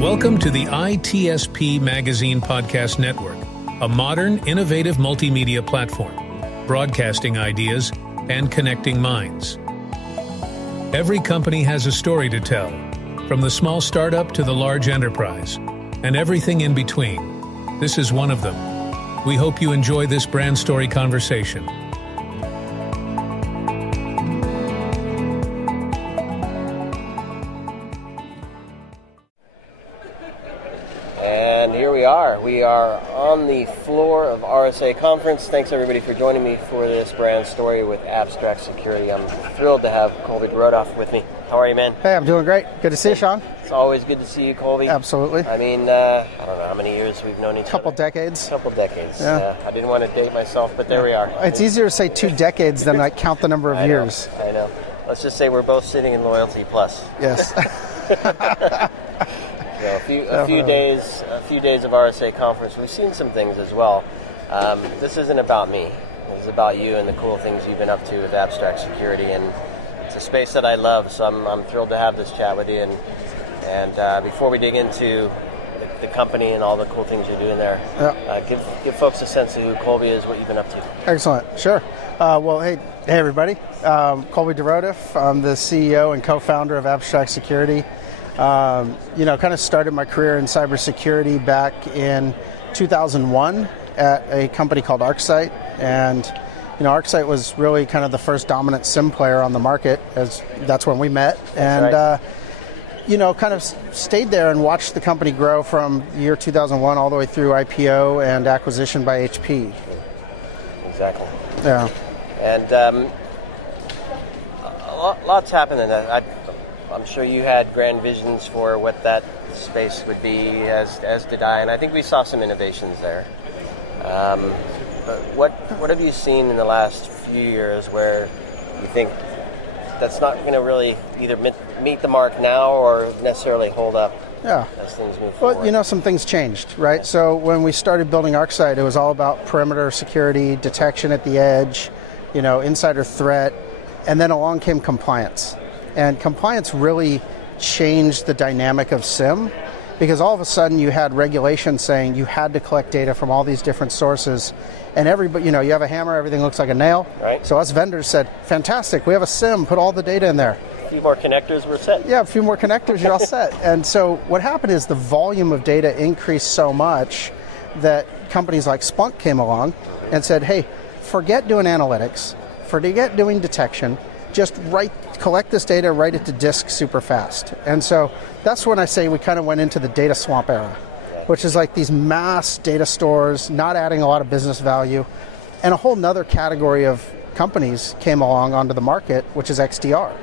Welcome to the ITSP Magazine Podcast Network, a modern, innovative multimedia platform, broadcasting ideas and connecting minds. Every company has a story to tell, from the small startup to the large enterprise, and everything in between. This is one of them. We hope you enjoy this brand story conversation. And here we are. We are on the floor of RSA Conference. Thanks everybody for joining me for this brand story with Abstract Security. I'm thrilled to have Colby DeRodeff with me. How are you, man? Hey, I'm doing great. Good to see you, Sean. It's always good to see you, Colby. Absolutely. I mean, I don't know how many years we've known each other. Couple decades. Couple decades. Yeah. I didn't want to date myself, but there we are. It's easier to say 2 decades than like count the number of years. I know. Let's just say we're both sitting in Loyalty Plus. Yes. A few days of RSA Conference. We've seen some things as well. This isn't about me. This is about you and the cool things you've been up to with Abstract Security, and it's a space that I love. So I'm thrilled to have this chat with you. And before we dig into the company and all the cool things you're doing there, give folks a sense of who Colby is, what you've been up to. Excellent. Sure. Well, hey everybody. Colby DeRodeff. I'm the CEO and co-founder of Abstract Security. Kind of started my career in cybersecurity back in 2001 at a company called ArcSight, and ArcSight was really kind of the first dominant SIEM player on the market, as that's when we met. And right. Kind of stayed there and watched the company grow from the year 2001 all the way through IPO and acquisition by HP. Exactly. Yeah. And lots happened in that. I'm sure you had grand visions for what that space would be, as did I, and I think we saw some innovations there. But what have you seen in the last few years where you think that's not going to really either meet the mark now or necessarily hold up as things move forward? Well, some things changed, right? So when we started building ArcSight, it was all about perimeter security, detection at the edge, insider threat, and then along came compliance. And compliance really changed the dynamic of SIEM, because all of a sudden you had regulation saying you had to collect data from all these different sources, and everybody, you have a hammer, everything looks like a nail. Right. So us vendors said, fantastic, we have a SIEM, put all the data in there. A few more connectors, we're set. Yeah, a few more connectors, you're all set. And so what happened is the volume of data increased so much that companies like Splunk came along and said, hey, forget doing analytics, forget doing detection, just collect this data, write it to disk super fast. And so that's when I say we kind of went into the data swamp era, which is like these mass data stores, not adding a lot of business value. And a whole nother category of companies came along onto the market, which is XDR.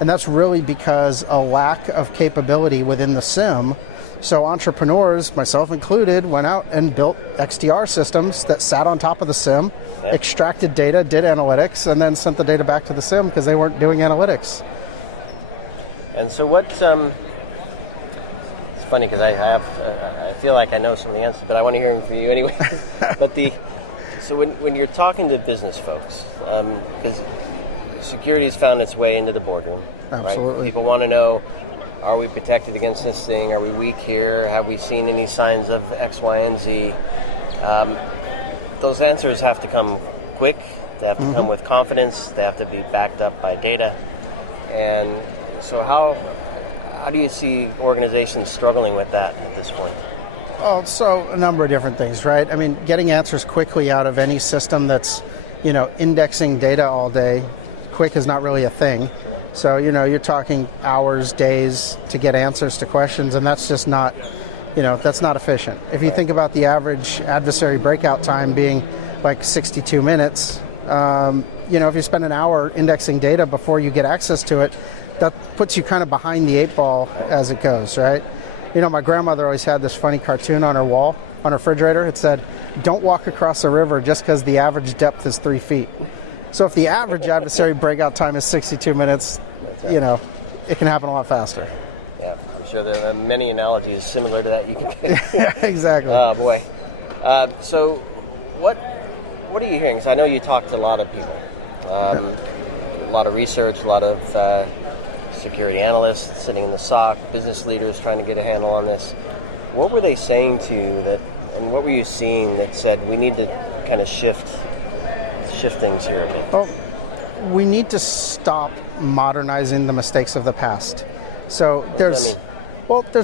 And that's really because a lack of capability within the SIEM. So entrepreneurs, myself included, went out and built XDR systems that sat on top of the SIEM, extracted data, did analytics, and then sent the data back to the SIEM because they weren't doing analytics. And so it's funny because I feel like I know some of the answers, but I want to hear them from you anyway. But so when you're talking to business folks, because security has found its way into the boardroom. Absolutely. Right? People want to know, are we protected against this thing? Are we weak here? Have we seen any signs of X, Y, and Z? Those answers have to come quick. They have to come with confidence. They have to be backed up by data. And so how do you see organizations struggling with that at this point? Oh, so a number of different things, right? I mean, getting answers quickly out of any system that's, indexing data all day, quick is not really a thing. So, you're talking hours, days to get answers to questions, and that's just not, that's not efficient. If you think about the average adversary breakout time being like 62 minutes, if you spend an hour indexing data before you get access to it, that puts you kind of behind the 8 ball as it goes, right? My grandmother always had this funny cartoon on her wall, on her refrigerator. It said, don't walk across a river just because the average depth is 3 feet. So if the average adversary breakout time is 62 minutes, it can happen a lot faster. Yeah, I'm sure there are many analogies similar to that you can make. Yeah, exactly. Oh, boy. So what are you hearing? Because I know you talk to a lot of people. A lot of research, a lot of security analysts sitting in the SOC, business leaders trying to get a handle on this. What were they saying to you and what were you seeing that said we need to kind of shift things here a bit? Well, we need to stop modernizing the mistakes of the past. So there's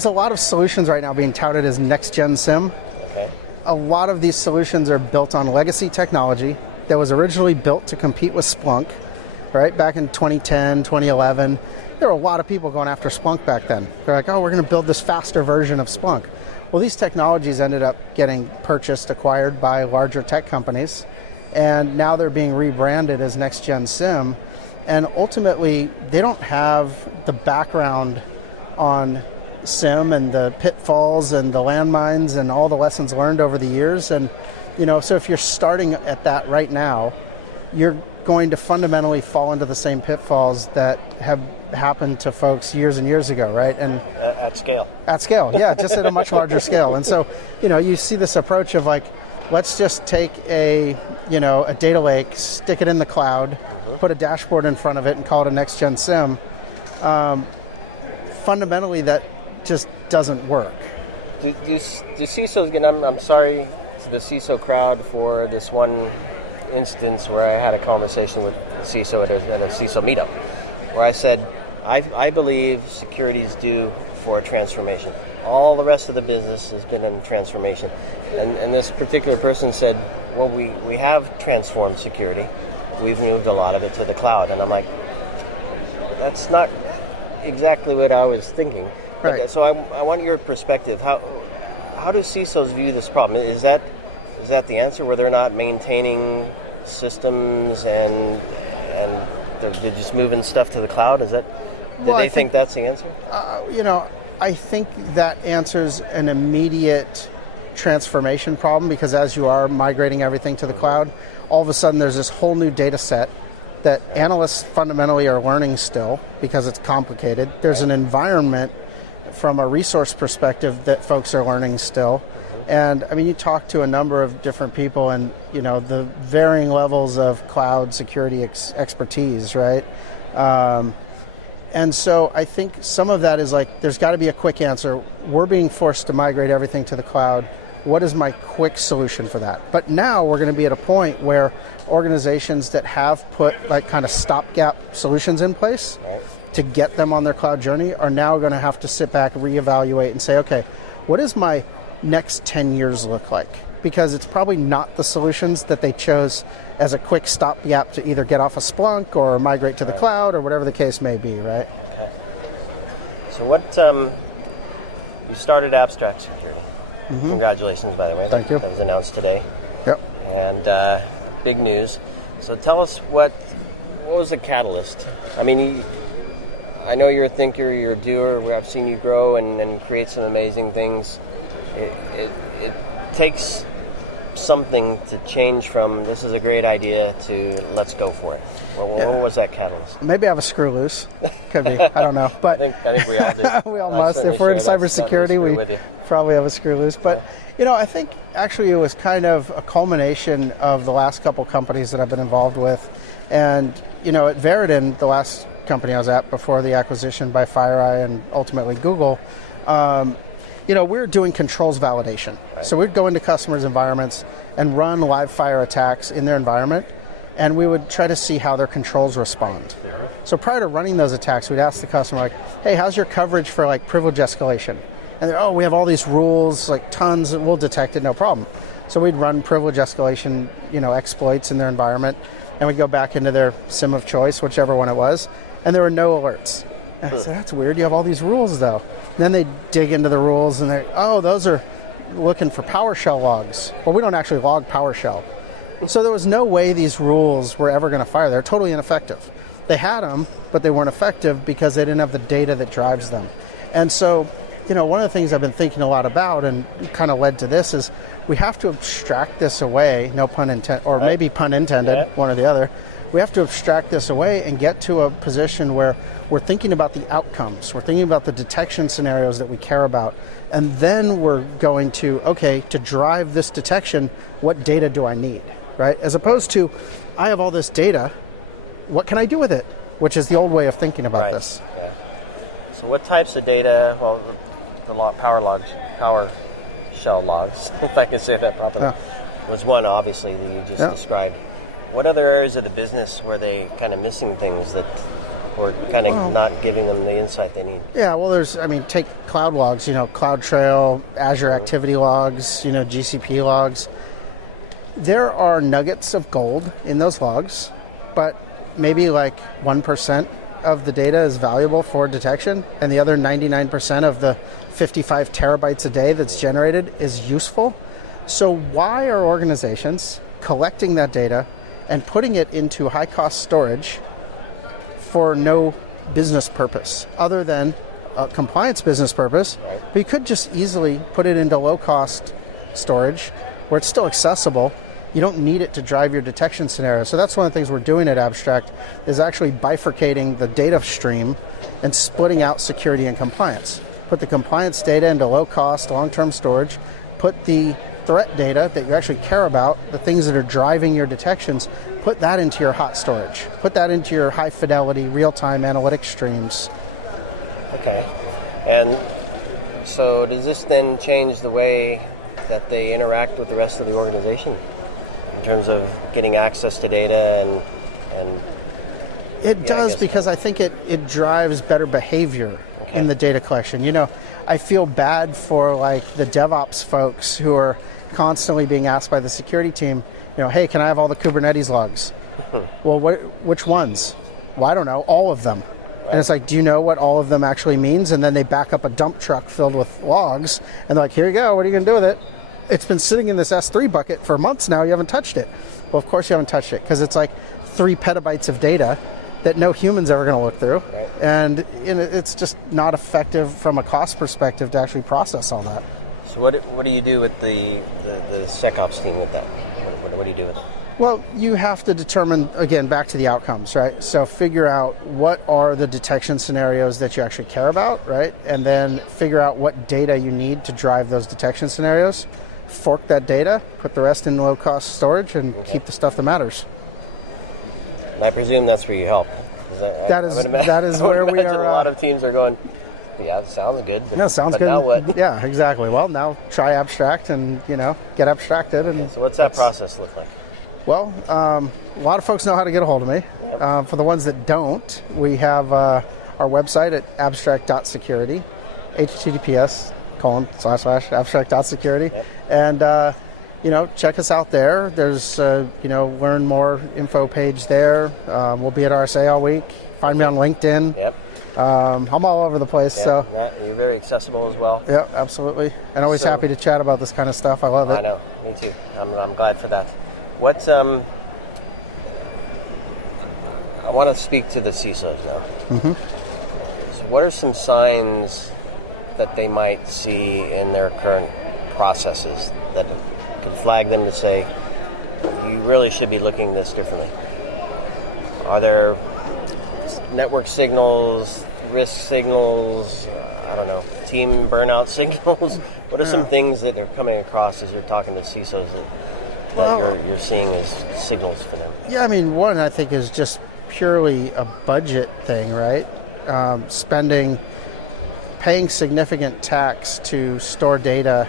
a lot of solutions right now being touted as next-gen SIEM. Okay. A lot of these solutions are built on legacy technology that was originally built to compete with Splunk, right? Back in 2010, 2011, there were a lot of people going after Splunk back then. They're like, oh, we're going to build this faster version of Splunk. Well, these technologies ended up getting purchased, acquired by larger tech companies, and now they're being rebranded as next-gen SIEM, and ultimately they don't have the background on SIEM and the pitfalls and the landmines and all the lessons learned over the years. And so if you're starting at that right now, you're going to fundamentally fall into the same pitfalls that have happened to folks years and years ago, right? And at scale. At scale, yeah, just at a much larger scale. And so, you see this approach of like, let's just take a data lake, stick it in the cloud, put a dashboard in front of it and call it a next-gen SIEM. Fundamentally, that just doesn't work. Do CISOs, again, I'm sorry to the CISO crowd for this one instance where I had a conversation with the CISO at a CISO meetup, where I said, I believe security is due for a transformation. All the rest of the business has been in transformation. And this particular person said, well, we have transformed security. We've moved a lot of it to the cloud. And I'm like, that's not exactly what I was thinking. Right. So I want your perspective. How do CISOs view this problem? Is that the answer, where they're not maintaining systems and they're just moving stuff to the cloud? Did they think that's the answer? I think that answers an immediate transformation problem, because as you are migrating everything to the cloud, all of a sudden there's this whole new data set that analysts fundamentally are learning still because it's complicated. There's an environment from a resource perspective that folks are learning still. And I mean, you talk to a number of different people and, the varying levels of cloud security expertise, right? And so I think some of that is like, there's got to be a quick answer. We're being forced to migrate everything to the cloud. What is my quick solution for that? But now we're going to be at a point where organizations that have put like kind of stopgap solutions in place to get them on their cloud journey are now going to have to sit back, reevaluate and say, okay, what does my next 10 years look like? Because it's probably not the solutions that they chose as a quick stopgap to either get off of Splunk or migrate to the cloud or whatever the case may be, right? Okay. So you started Abstract Security. Mm-hmm. Congratulations, by the way. Thank you. That was announced today. Yep. And big news. So tell us what was the catalyst? I mean, I know you're a thinker, you're a doer. I've seen you grow and create some amazing things. It takes something to change from this is a great idea to let's go for it. What was that catalyst? Maybe I have a screw loose. Could be. I don't know. But I think we all do. We all must. If we're in cybersecurity, we probably have a screw loose. But, I think actually it was kind of a culmination of the last couple companies that I've been involved with. And, at Veridin, the last company I was at before the acquisition by FireEye and ultimately Google, we're doing controls validation. Right. So we'd go into customers' environments and run live fire attacks in their environment, and we would try to see how their controls respond. So prior to running those attacks, we'd ask the customer, like, hey, how's your coverage for like privilege escalation? And we have all these rules, like tons, and we'll detect it, no problem. So we'd run privilege escalation, exploits in their environment, and we'd go back into their SIEM of choice, whichever one it was, and there were no alerts. And I said, that's weird, you have all these rules though. And then they dig into the rules and those are looking for PowerShell logs. Well, we don't actually log PowerShell. So there was no way these rules were ever going to fire. They're totally ineffective. They had them, but they weren't effective because they didn't have the data that drives them. And so, one of the things I've been thinking a lot about and kind of led to this is we have to abstract this away, no pun intended, or maybe pun intended, one or the other. We have to abstract this away and get to a position where we're thinking about the outcomes. We're thinking about the detection scenarios that we care about. And then we're going to, to drive this detection, what data do I need, right? As opposed to, I have all this data, what can I do with it? Which is the old way of thinking about this. Yeah. So what types of data? Well, the PowerShell logs, if I can say that properly, was one obviously that you just described. What other areas of the business were they kind of missing things that were kind of not giving them the insight they need? Yeah, well, take cloud logs, CloudTrail, Azure Activity Logs, GCP logs. There are nuggets of gold in those logs, but maybe like 1% of the data is valuable for detection, and the other 99% of the 55 terabytes a day that's generated is useful. So why are organizations collecting that data and putting it into high-cost storage for no business purpose other than a compliance business purpose? Right. But you could just easily put it into low-cost storage where it's still accessible. You don't need it to drive your detection scenario. So that's one of the things we're doing at Abstract, is actually bifurcating the data stream and splitting out security and compliance. Put the compliance data into low-cost, long-term storage. Put the threat data that you actually care about, the things that are driving your detections, put that into your hot storage. Put that into your high-fidelity, real-time analytics streams. Okay. And so does this then change the way that they interact with the rest of the organization in terms of getting access to data and it does, because I think it drives better behavior in the data collection. I feel bad for the DevOps folks who are constantly being asked by the security team, hey, can I have all the Kubernetes logs? Well, which ones? Well, I don't know, all of them. Right. And it's like, do you know what all of them actually means? And then they back up a dump truck filled with logs, and they're like, here you go, what are you going to do with it? It's been sitting in this S3 bucket for months now, you haven't touched it. Well, of course you haven't touched it, because it's like 3 petabytes of data that no human's ever going to look through. Right. And it's just not effective from a cost perspective to actually process all that. So what do you do with the SecOps team with that? What do you do with it? Well, you have to determine, again, back to the outcomes, right? So figure out what are the detection scenarios that you actually care about, right? And then figure out what data you need to drive those detection scenarios. Fork that data, put the rest in low-cost storage, and keep the stuff that matters. And I presume that's where you help. That is where we are. A lot of teams are going, yeah, it sounds good. Sounds good. Now what? Yeah, exactly. Well, now try Abstract and, get abstracted. And so what's that process look like? Well, a lot of folks know how to get a hold of me. Yep. For the ones that don't, we have our website at abstract.security, https://abstract.security. Yep. And, check us out there. There's, learn more info page there. We'll be at RSA all week. Find me on LinkedIn. Yep. I'm all over the place. Yeah, so you're very accessible as well. Yeah, absolutely. And always happy to chat about this kind of stuff. I love it. I know. Me too. I'm glad for that. What's I want to speak to the CISOs now. Mm-hmm. So what are some signs that they might see in their current processes that can flag them to say, you really should be looking at this differently? Are there network signals, risk signals, I don't know, team burnout signals? What are some things that are coming across as you're talking to CISOs that you're seeing as signals for them? Yeah, one I think is just purely a budget thing, right? Paying significant tax to store data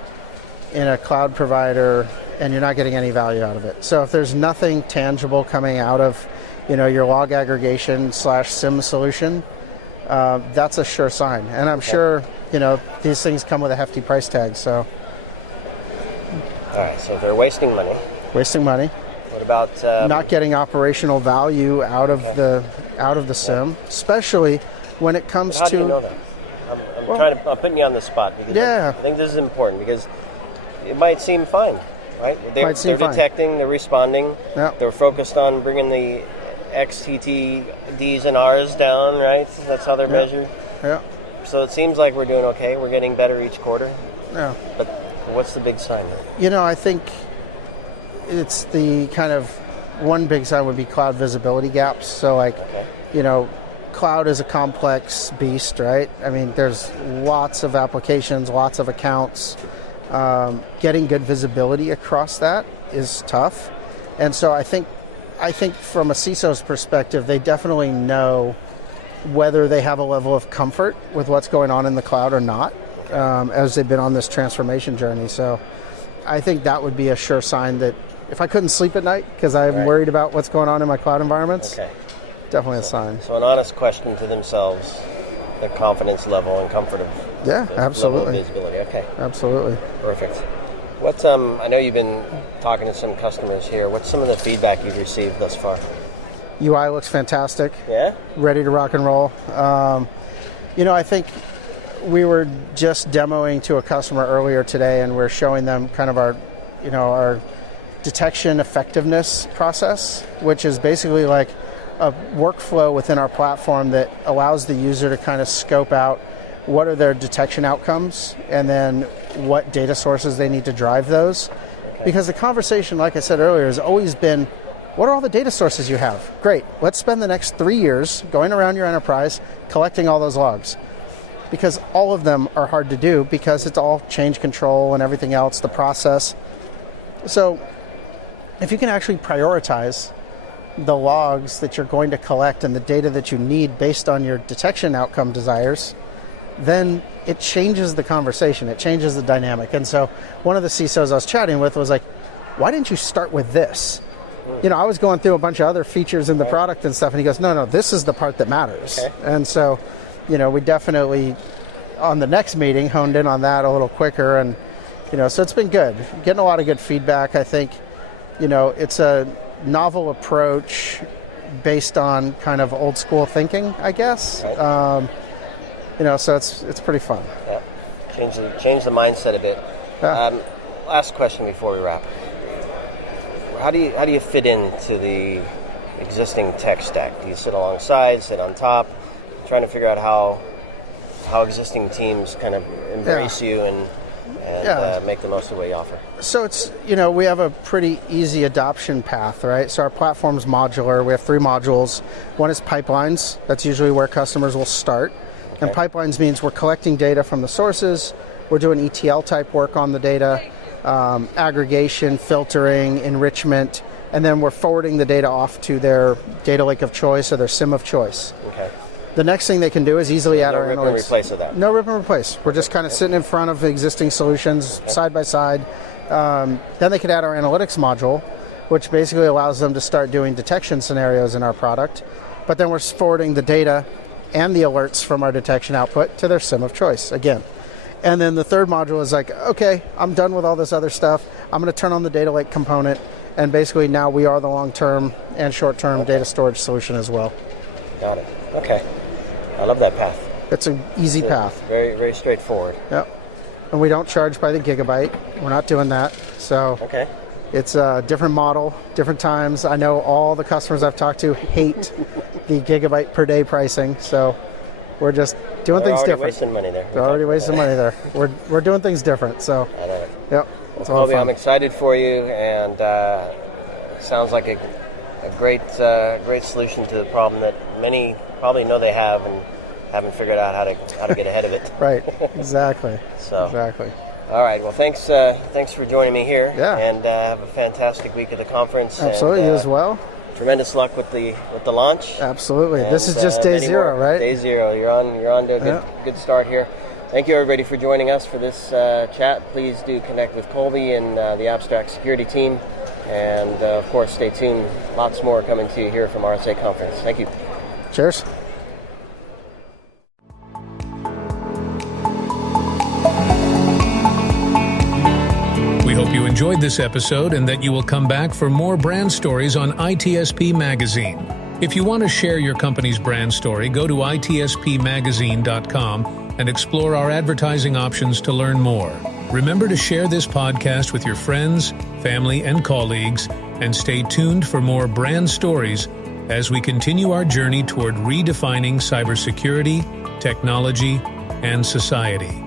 in a cloud provider, and you're not getting any value out of it. So if there's nothing tangible coming out of your log aggregation /SIM solution, that's a sure sign. And I'm sure these things come with a hefty price tag. So all right, so they're wasting money. What about not getting operational value out of the SIM, especially when it comes how to. How do you know that? I'm putting you on the spot because I think this is important, because it might seem fine, right? They're detecting, they're responding, they're focused on bringing the XTTDs and Rs down, right? That's how they're measured. Yeah. So it seems like we're doing okay. We're getting better each quarter. Yeah. But what's the big sign? I think it's the kind of one big sign would be cloud visibility gaps. So cloud is a complex beast, right? There's lots of applications, lots of accounts. Getting good visibility across that is tough. And so I think from a CISO's perspective, they definitely know whether they have a level of comfort with what's going on in the cloud or not, as they've been on this transformation journey. So I think that would be a sure sign that if I couldn't sleep at night because I'm worried about what's going on in my cloud environments, definitely a sign. So an honest question to themselves, their confidence level and comfort of absolutely. level of visibility. Okay. Absolutely. Perfect. What's I know you've been talking to some customers here. What's some of the feedback you've received thus far? UI looks fantastic. Yeah? Ready to rock and roll. I think we were just demoing to a customer earlier today, and we're showing them kind of our detection effectiveness process, which is basically like a workflow within our platform that allows the user to kind of scope out what are their detection outcomes and then what data sources they need to drive those. Because the conversation, like I said earlier, has always been, what are all the data sources you have? Great, let's spend the next 3 years going around your enterprise collecting all those logs. Because all of them are hard to do because it's all change control and everything else, the process. So if you can actually prioritize the logs that you're going to collect and the data that you need based on your detection outcome desires, then it changes the conversation, it changes the dynamic. And so one of the CISOs I was chatting with was like, why didn't you start with this? I was going through a bunch of other features in the product and stuff, and he goes, no, this is the part that matters. Okay. And so, we definitely, on the next meeting, honed in on that a little quicker. And, so it's been good. Getting a lot of good feedback. I think, it's a novel approach based on kind of old school thinking, I guess. Right. So it's pretty fun. Yeah. Change the mindset a bit. Yeah. Last question before we wrap. How do you fit into the existing tech stack? Do you sit alongside, sit on top, trying to figure out how existing teams kind of embrace you and make the most of what you offer? So it's, we have a pretty easy adoption path, right? So our platform's modular. We have 3 modules. One is pipelines. That's usually where customers will start. Okay. And pipelines means we're collecting data from the sources. We're doing ETL type work on the data, aggregation, filtering, enrichment, and then we're forwarding the data off to their data lake of choice or their SIM of choice. Okay. The next thing they can do is easily add our analytics. No rip and replace of that. No rip and replace. We're just kind of sitting in front of existing solutions side by side. Then they could add our analytics module, which basically allows them to start doing detection scenarios in our product. But then we're forwarding the data and the alerts from our detection output to their SIM of choice again. And then the third module is like, okay, I'm done with all this other stuff. I'm going to turn on the data lake component. And basically now we are the long-term and short-term data storage solution as well. Got it. Okay. I love that path. It's an easy path. Very, very straightforward. Yep. And we don't charge by the gigabyte. We're not doing that. So it's a different model, different times. I know all the customers I've talked to hate the gigabyte per day pricing. So we're just doing things different. Wasting money there. They're already wasting money there. We're doing things different. So I love it. Yep. Well, Colby, I'm excited for you, and sounds like a great solution to the problem that many probably know they have and haven't figured out how to get ahead of it. Right. Exactly. Exactly. All right. Well, thanks for joining me here. Yeah. And have a fantastic week at the conference. Absolutely. You as well. Tremendous luck with the launch. Absolutely. And this is just day 0, right? Day 0. You're on to a good start here. Thank you, everybody, for joining us for this chat. Please do connect with Colby and the Abstract Security team. And, of course, stay tuned. Lots more coming to you here from RSA Conference. Thank you. Cheers. We hope you enjoyed this episode and that you will come back for more brand stories on ITSP Magazine. If you want to share your company's brand story, go to itspmagazine.com and explore our advertising options to learn more. Remember to share this podcast with your friends, family, and colleagues, and stay tuned for more brand stories as we continue our journey toward redefining cybersecurity, technology, and society.